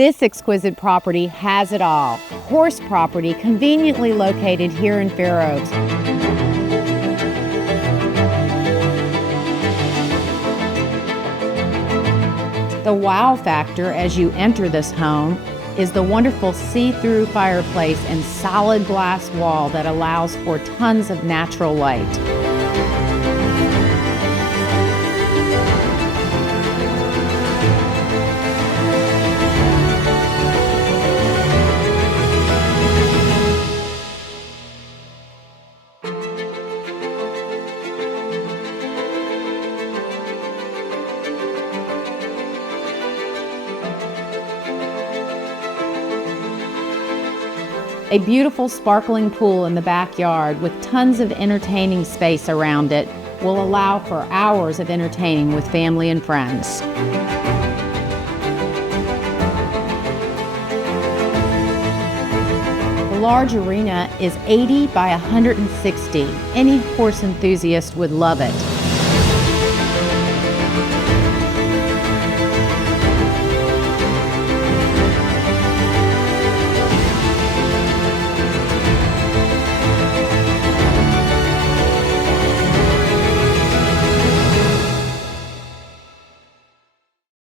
This exquisite property has it all. Horse property conveniently located here in Fair Oaks. The wow factor as you enter this home is the wonderful see-through fireplace and solid glass wall that allows for tons of natural light. A beautiful sparkling pool in the backyard with tons of entertaining space around it will allow for hours of entertaining with family and friends. The large arena is 80 by 160. Any horse enthusiast would love it.